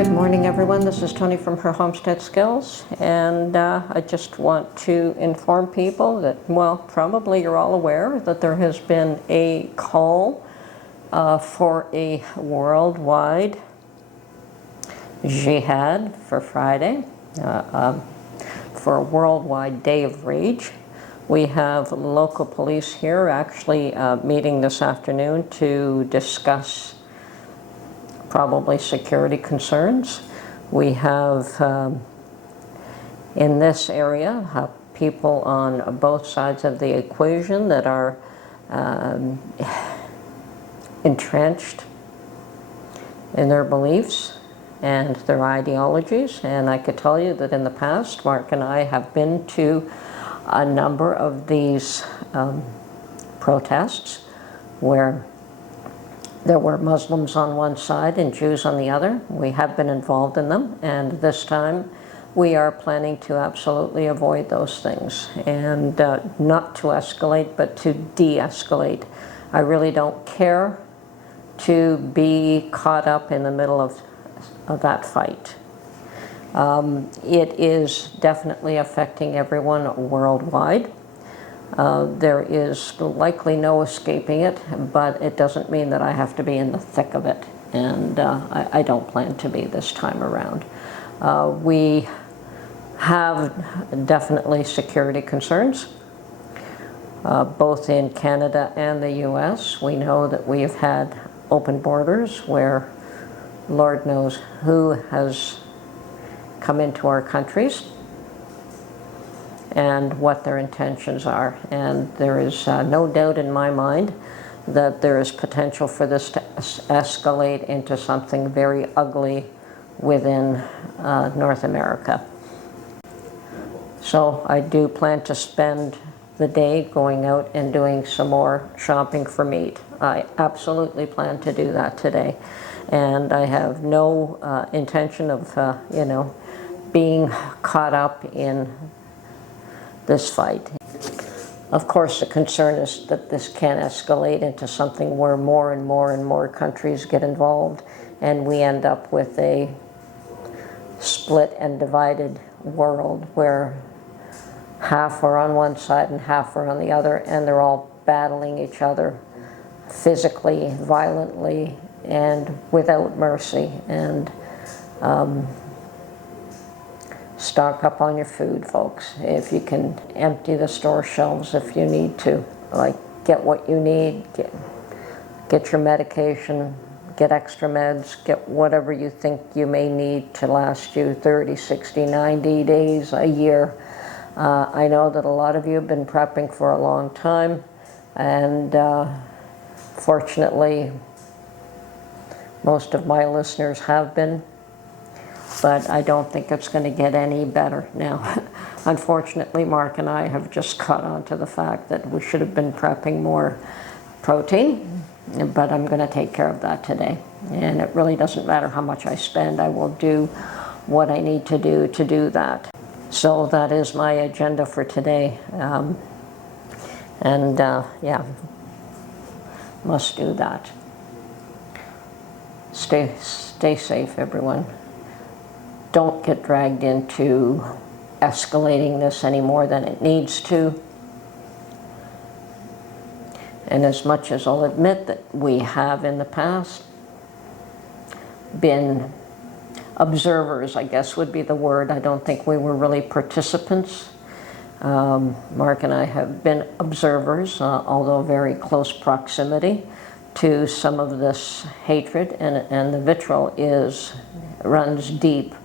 Good morning, everyone. This is Tony from Her Homestead Skills, and I just want to inform people that, well, probably you're all aware that there has been a call for a worldwide jihad for Friday, for a worldwide day of rage. We have local police here actually meeting this afternoon to discuss probably security concerns. We have in this area people on both sides of the equation that are entrenched in their beliefs and their ideologies. And I could tell you that in the past, Mark and I have been to a number of these protests where there were Muslims on one side and Jews on the other. We have been involved in them, and this time we are planning to absolutely avoid those things and not to escalate, but to de-escalate. I really don't care to be caught up in the middle of that fight. It is definitely affecting everyone worldwide. There is likely no escaping it, but it doesn't mean that I have to be in the thick of it, and I don't plan to be this time around. We have definitely security concerns, both in Canada and the US. We know that we have had open borders where Lord knows who has come into our countries and what their intentions are. And there is no doubt in my mind that there is potential for this to escalate into something very ugly within North America. So I do plan to spend the day going out and doing some more shopping for meat. I absolutely plan to do that today. And I have no intention of, being caught up in this fight. Of course, the concern is that this can escalate into something where more and more and more countries get involved, and we end up with a split and divided world where half are on one side and half are on the other, and they're all battling each other physically, violently, and without mercy. And stock up on your food, folks. If you can empty the store shelves if you need to. Like, get what you need, get your medication, get extra meds, get whatever you think you may need to last you 30, 60, 90 days, a year. I know that a lot of you have been prepping for a long time, and fortunately, most of my listeners have been. But I don't think it's going to get any better now. Unfortunately, Mark and I have just caught on to the fact that we should have been prepping more protein, but I'm going to take care of that today. And it really doesn't matter how much I spend. I will do what I need to do that. So that is my agenda for today. Yeah, must do that. Stay safe, everyone. Don't get dragged into escalating this any more than it needs to. And as much as I'll admit that we have in the past been observers, I guess would be the word. I don't think we were really participants. Mark and I have been observers, although very close proximity to some of this hatred, and the vitriol runs deep.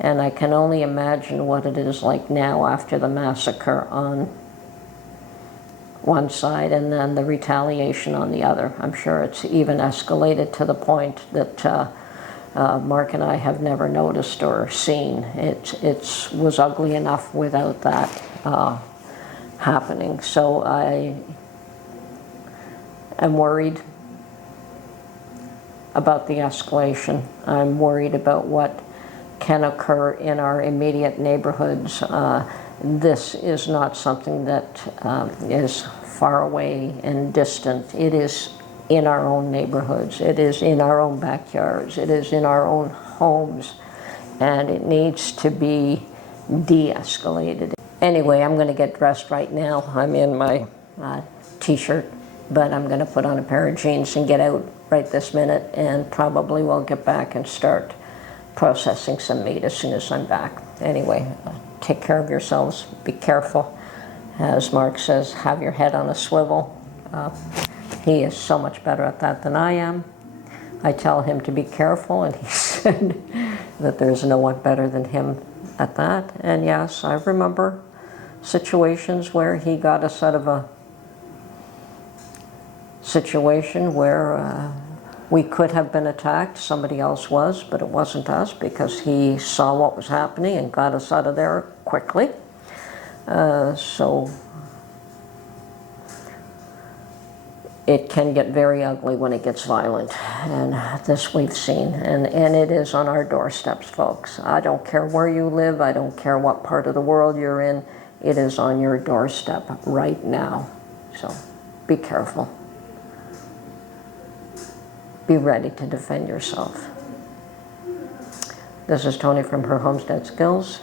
And I can only imagine what it is like now after the massacre on one side and then the retaliation on the other. I'm sure it's even escalated to the point that Mark and I have never noticed or seen. It was ugly enough without that happening. So I am worried about the escalation. I'm worried about what can occur in our immediate neighborhoods. This is not something that is far away and distant. It is in our own neighborhoods. It is in our own backyards. It is in our own homes. and it needs to be de-escalated. Anyway, I'm going to get dressed right now. I'm in my t-shirt, but I'm going to put on a pair of jeans and get out right this minute, and probably will get back and start processing some meat as soon as I'm back. Anyway, take care of yourselves. Be careful. As Mark says, have your head on a swivel. He is so much better at that than I am. I tell him to be careful, and he said that there's no one better than him at that. And yes, I remember situations where he got us out of a situation where we could have been attacked, somebody else was, but it wasn't us, because he saw what was happening and got us out of there quickly. So it can get very ugly when it gets violent, and this we've seen, and it is on our doorsteps, folks. I don't care where you live, I don't care what part of the world you're in, it is on your doorstep right now. So be careful. Be ready to defend yourself. This is Tony from Her Homestead Skills.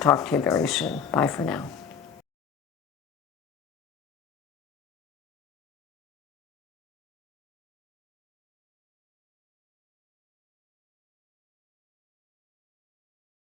Talk to you very soon. Bye for now.